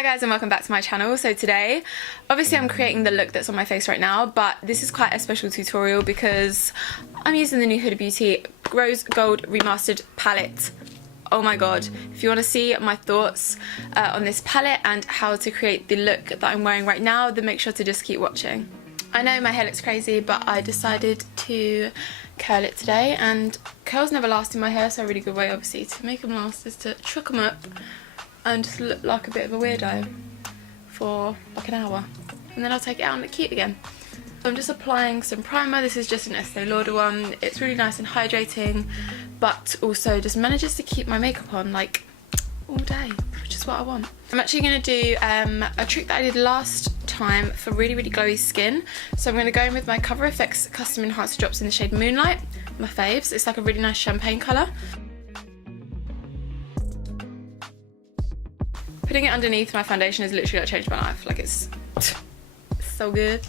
Hi guys and welcome back to my channel. So today, obviously I'm creating the look that's on my face right now, but this is quite a special tutorial because I'm using the new Huda Beauty Rose Gold Remastered Palette. Oh my god, if you want to see my thoughts on this palette and how to create the look that I'm wearing right now, then make sure to just keep watching. I know my hair looks crazy, but I decided to curl it today, and curls never last in my hair, so a really good way obviously to make them last is to chuck them up and just look like a bit of a weirdo for like an hour, and then I'll take it out and look cute again. So I'm just applying some primer. This is just an Estee Lauder one. It's really nice and hydrating, but also just manages to keep my makeup on like all day, which is what I want. I'm actually going to do a trick that I did last time for really glowy skin. So I'm going to go in with my Cover FX Custom Enhancer drops in the shade Moonlight, my faves. It's like a really nice champagne colour. Putting it underneath my foundation has literally like changed my life. Like it's so good.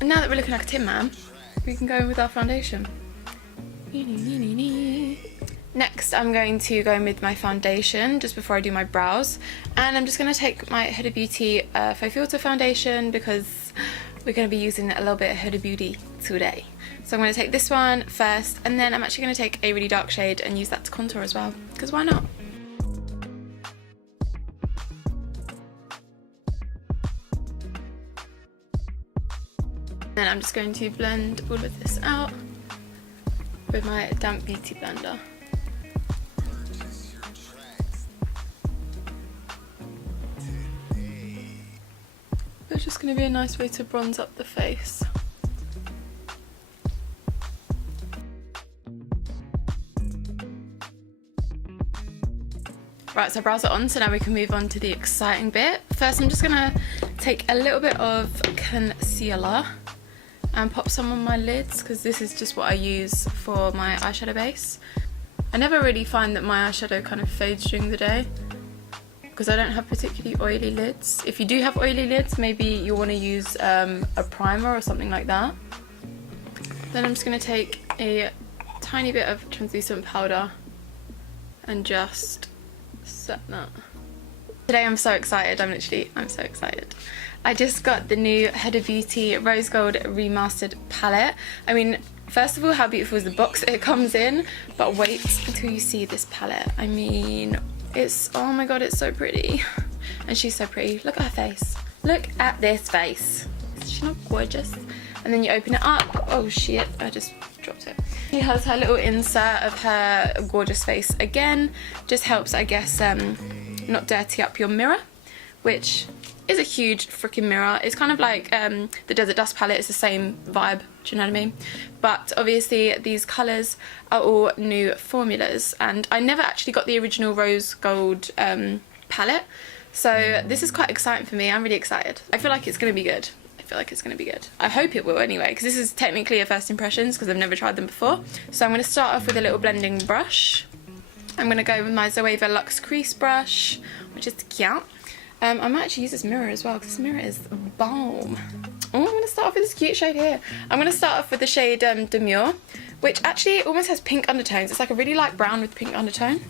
And now that we're looking like a Tin Man, we can go in with our foundation. Next, I'm going to go in with my foundation just before I do my brows. And I'm just going to take my Huda Beauty Faux Filter foundation because we're going to be using a little bit of Huda Beauty today. So I'm going to take this one first, and then I'm actually going to take a really dark shade and use that to contour as well, because why not? Then I'm just going to blend all of this out with my damp beauty blender. It's just going to be a nice way to bronze up the face. Right, so brows are on, so now we can move on to the exciting bit. First, I'm just going to take a little bit of concealer and pop some on my lids, because this is just what I use for my eyeshadow base. I never really find that my eyeshadow kind of fades during the day because I don't have particularly oily lids. If you do have oily lids, maybe you want to use a primer or something like that. Then I'm just going to take a tiny bit of translucent powder and just set that. Today I'm so excited, I'm so excited. I just got the new Huda Beauty Rose Gold Remastered Palette. I mean, first of all, how beautiful is the box it comes in, but wait until you see this palette. I mean, it's, oh my god, it's so pretty. And she's so pretty. Look at her face. Look at this face. Is she not gorgeous? And then you open it up. Oh shit, I just dropped it. She has her little insert of her gorgeous face again. Just helps, I guess, not dirty up your mirror, which is a huge freaking mirror. It's kind of like the Desert Dust palette. It's the same vibe, do you know what I mean? But obviously these colours are all new formulas, and I never actually got the original Rose Gold palette, so this is quite exciting for me. I'm really excited. I feel like it's going to be good. I hope it will anyway, because this is technically a first impressions because I've never tried them before. So I'm going to start off with a little blending brush. I'm going to go with my Zoeva Luxe Crease brush, which is cute. I might actually use this mirror as well, because this mirror is bomb. Oh, I'm going to start off with this cute shade here. I'm going to start off with the shade Demure, which actually almost has pink undertones. It's like a really light brown with pink undertone.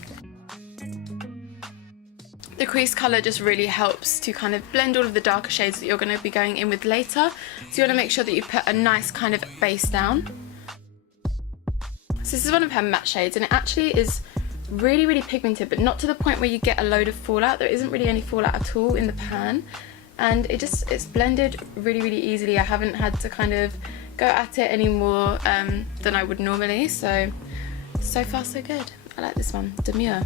The crease colour just really helps to kind of blend all of the darker shades that you're going to be going in with later. So you want to make sure that you put a nice kind of base down. So this is one of her matte shades, and it actually is really pigmented, but not to the point where you get a load of fallout. There isn't really any fallout at all in the pan, and it's blended really easily. I haven't had to kind of go at it any more than I would normally, so far so good. I like this one, Demure.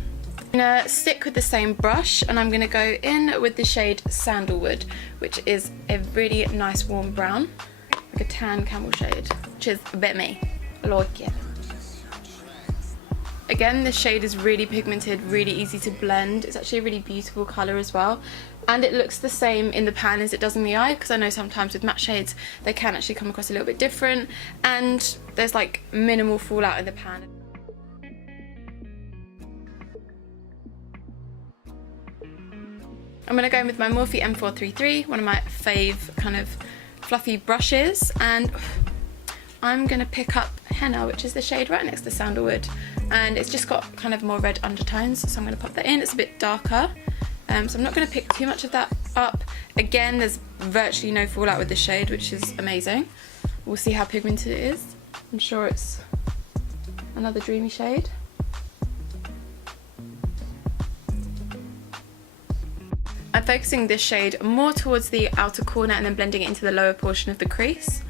I'm going to stick with the same brush, and I'm going to go in with the shade Sandalwood, which is a really nice warm brown, like a tan camel shade, which is a bit me. I like it. Again, this shade is really pigmented, really easy to blend. It's actually a really beautiful colour as well, and it looks the same in the pan as it does in the eye, because I know sometimes with matte shades they can actually come across a little bit different, and there's like minimal fallout in the pan. I'm going to go in with my Morphe M433, one of my fave kind of fluffy brushes, and I'm going to pick up Henna, which is the shade right next to Sandalwood, and it's just got kind of more red undertones, so I'm going to pop that in. It's a bit darker, so I'm not going to pick too much of that up. Again, there's virtually no fallout with this shade, which is amazing. We'll see how pigmented it is. I'm sure it's another dreamy shade. I'm focusing this shade more towards the outer corner and then blending it into the lower portion of the crease.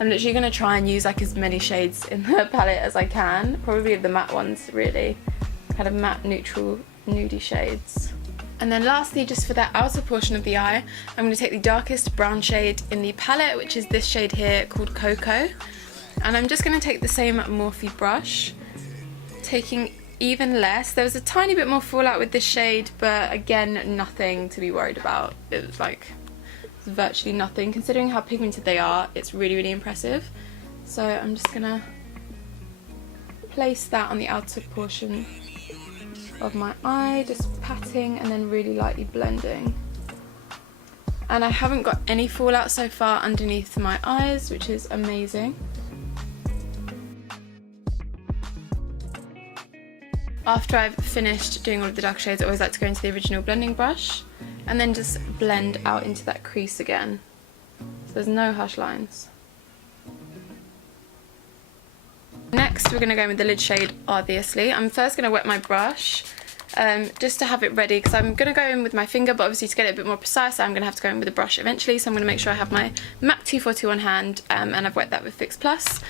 I'm literally going to try and use like as many shades in the palette as I can, probably the matte ones really, kind of matte, neutral, nudie shades. And then lastly, just for that outer portion of the eye, I'm going to take the darkest brown shade in the palette, which is this shade here called Cocoa. And I'm just going to take the same Morphe brush, taking even less. There was a tiny bit more fallout with this shade, but again, nothing to be worried about. It was like virtually nothing. Considering how pigmented they are, it's really, really impressive. So I'm just going to place that on the outer portion of my eye, just patting and then really lightly blending. And I haven't got any fallout so far underneath my eyes, which is amazing. After I've finished doing all of the dark shades, I always like to go into the original blending brush and then just blend out into that crease again, so there's no harsh lines. Next, we're going to go in with the lid shade, obviously. I'm first going to wet my brush just to have it ready, because I'm going to go in with my finger, but obviously to get it a bit more precise, I'm going to have to go in with a brush eventually. So I'm going to make sure I have my MAC 242 on hand, and I've wet that with Fix Plus.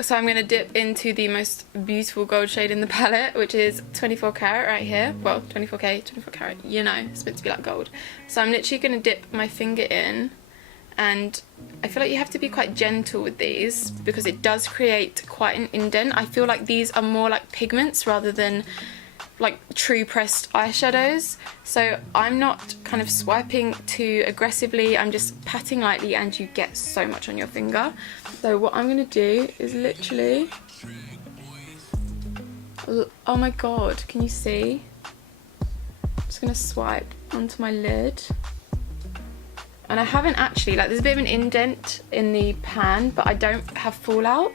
So I'm going to dip into the most beautiful gold shade in the palette, which is 24 karat right here. Well, 24K, 24 karat, you know, it's meant to be like gold. So I'm literally going to dip my finger in, and I feel like you have to be quite gentle with these because it does create quite an indent. I feel like these are more like pigments rather than like true pressed eyeshadows. So I'm not kind of swiping too aggressively, I'm just patting lightly and you get so much on your finger. So what I'm going to do is literally... Oh my god, can you see? I'm just going to swipe onto my lid. And I haven't actually, like there's a bit of an indent in the pan, but I don't have fallout.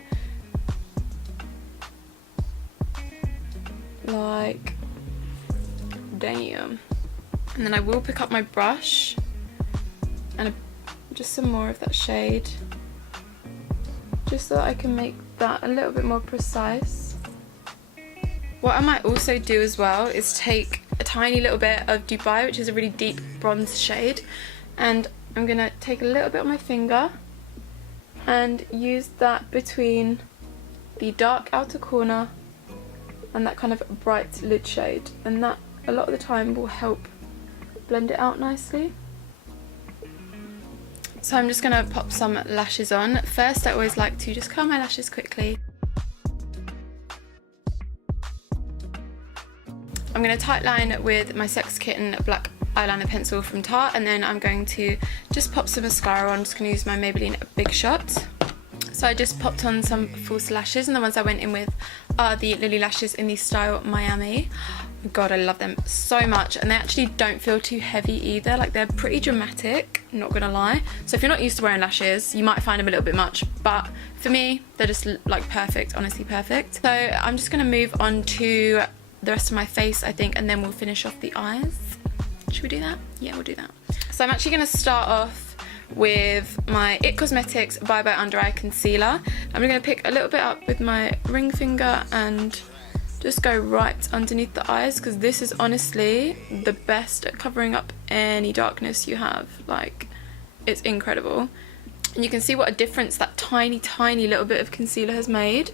Like, damn. And then I will pick up my brush and just some more of that shade, just so that I can make that a little bit more precise. What I might also do as well is take a tiny little bit of Dubai, which is a really deep bronze shade, and I'm gonna take a little bit on my finger and use that between the dark outer corner and that kind of bright lid shade, and that a lot of the time will help blend it out nicely. So I'm just gonna pop some lashes on. First, I always like to just curl my lashes quickly. I'm gonna tightline with my Sex Kitten black eyeliner pencil from Tarte, and then I'm going to just pop some mascara on. I'm just gonna use my Maybelline Big Shot. So I just popped on some false lashes, and the ones I went in with are the Lilly lashes in the style Miami. Oh god, I love them so much, and they actually don't feel too heavy either. Like, they're pretty dramatic, not gonna lie. So if you're not used to wearing lashes, you might find them a little bit much, but for me, they're just like perfect, honestly perfect. So I'm just gonna move on to the rest of my face, I think, and then we'll finish off the eyes. Should we do that? Yeah, we'll do that. So I'm actually gonna start off with my IT Cosmetics Bye Bye Under Eye Concealer. I'm going to pick a little bit up with my ring finger and just go right underneath the eyes, because this is honestly the best at covering up any darkness you have. Like, it's incredible. And you can see what a difference that tiny, tiny little bit of concealer has made.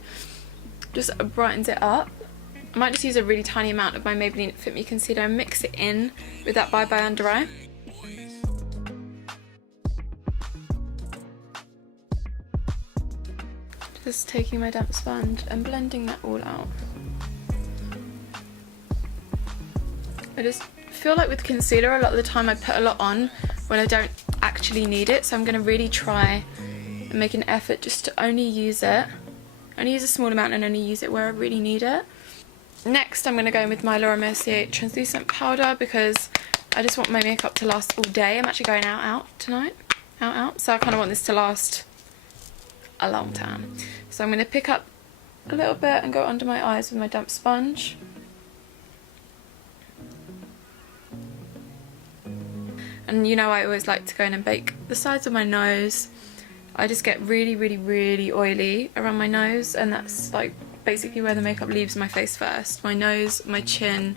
Just brightens it up. I might just use a really tiny amount of my Maybelline Fit Me Concealer and mix it in with that Bye Bye Under Eye. Just taking my damp sponge and blending that all out. I just feel like with concealer, a lot of the time I put a lot on when I don't actually need it, so I'm going to really try and make an effort just to only use a small amount and only use it where I really need it. Next, I'm going to go in with my Mercier translucent powder, because I just want my makeup to last all day. I'm actually going out tonight, so I kind of want this to last a long time. So I'm going to pick up a little bit and go under my eyes with my damp sponge. And you know I always like to go in and bake the sides of my nose. I just get really, really, really oily around my nose, and that's like basically where the makeup leaves my face first. My nose, my chin,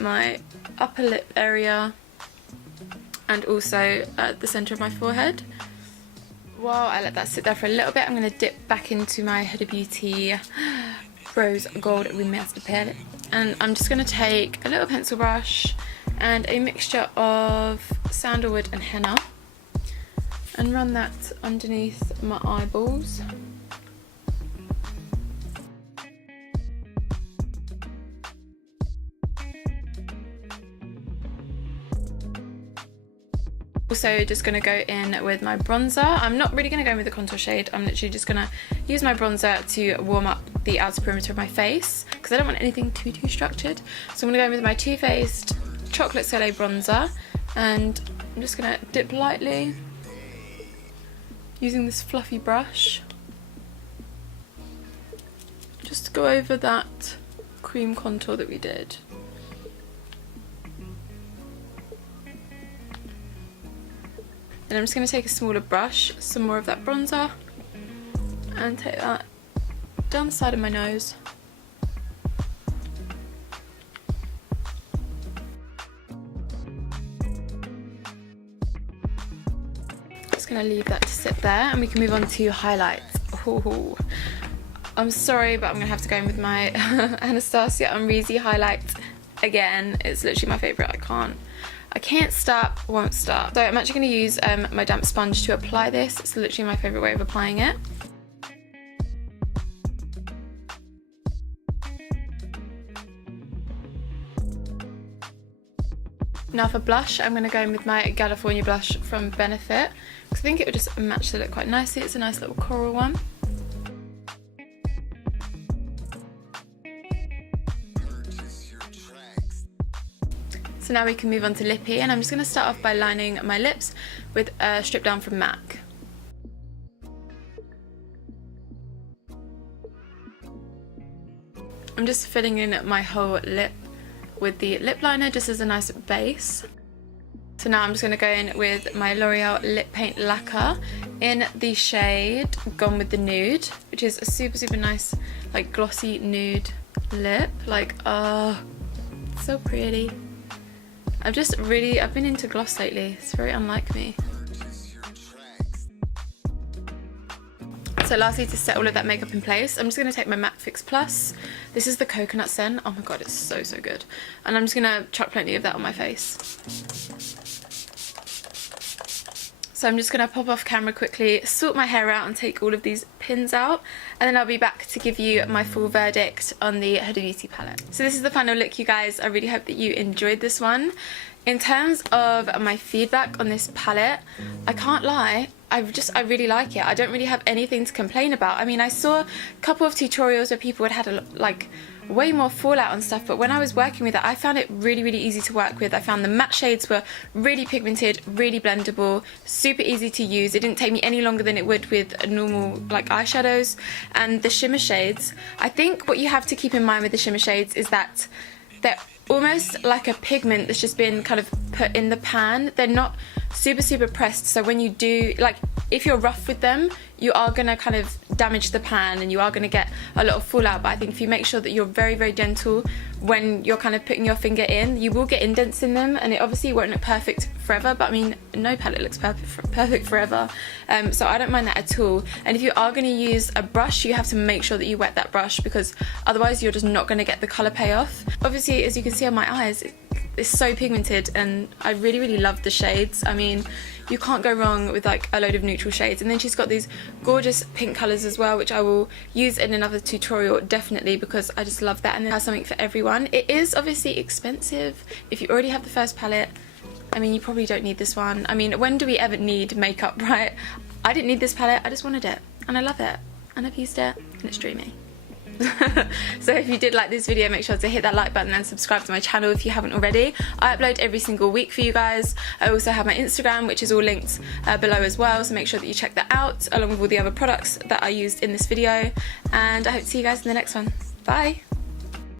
my upper lip area, and also at the centre of my forehead. While I let that sit there for a little bit, I'm going to dip back into my Huda Beauty Rose Gold Remastered Palette, and I'm just going to take a little pencil brush and a mixture of sandalwood and henna and run that underneath my eyeballs. Also just going to go in with my bronzer. I'm not really going to go in with the contour shade. I'm literally just going to use my bronzer to warm up the outer perimeter of my face because I don't want anything too structured. So I'm going to go in with my Too Faced Chocolate Soleil bronzer, and I'm just going to dip lightly using this fluffy brush just to go over that cream contour that we did. And I'm just going to take a smaller brush, some more of that bronzer, and take that down the side of my nose. Just going to leave that to sit there, and we can move on to highlights. Ooh. I'm sorry, but I'm going to have to go in with my Anastasia Unreasy highlight again. It's literally my favourite. I can't stop, won't stop. So I'm actually going to use my damp sponge to apply this. It's literally my favourite way of applying it. Now for blush, I'm going to go in with my California blush from Benefit because I think it would just match the look quite nicely. It's a nice little coral one. So now we can move on to lippy, and I'm just going to start off by lining my lips with a Strip Down from MAC. I'm just filling in my whole lip with the lip liner just as a nice base. So now I'm just going to go in with my L'Oreal Lip Paint Lacquer in the shade Gone With The Nude, which is a super nice like glossy nude lip. Like, oh, so pretty. I've been into gloss lately. It's very unlike me. So lastly, to set all of that makeup in place, I'm just going to take my Matte Fix Plus. This is the coconut scent. Oh my god, it's so good. And I'm just going to chuck plenty of that on my face. So I'm just going to pop off camera quickly, sort my hair out and take all of these pins out, and then I'll be back to give you my full verdict on the Huda Beauty palette. So this is the final look, you guys. I really hope that you enjoyed this one. In terms of my feedback on this palette, I can't lie, I really like it. I don't really have anything to complain about. I mean, I saw a couple of tutorials where people had like way more fallout and stuff, but when I was working with it, I found it really easy to work with. I found the matte shades were really pigmented, really blendable, super easy to use. It didn't take me any longer than it would with normal like eyeshadows. And the shimmer shades, I think what you have to keep in mind with the shimmer shades is that they're almost like a pigment that's just been kind of put in the pan. They're not super pressed, so when you do, like, if you're rough with them, you are going to kind of damage the pan and you are going to get a lot of fallout. But I think if you make sure that you're very gentle when you're kind of putting your finger in, you will get indents in them, and it obviously won't look perfect forever, but I mean, no palette looks perfect forever, so I don't mind that at all. And if you are going to use a brush, you have to make sure that you wet that brush, because otherwise you're just not going to get the colour payoff. Obviously, as you can see on my eyes, it's so pigmented, and I really love the shades. I mean, you can't go wrong with like a load of neutral shades. And then she's got these gorgeous pink colours as well, which I will use in another tutorial definitely, because I just love that, and it has something for everyone. It is obviously expensive. If you already have the first palette, I mean, you probably don't need this one. I mean, when do we ever need makeup, right? I didn't need this palette, I just wanted it, and I love it, and I've used it, and it's dreamy. So if you did like this video, make sure to hit that like button and subscribe to my channel if you haven't already. I upload every single week for you guys. I also have my Instagram, which is all linked below as well, so make sure that you check that out along with all the other products that I used in this video, and I hope to see you guys in the next one. Bye!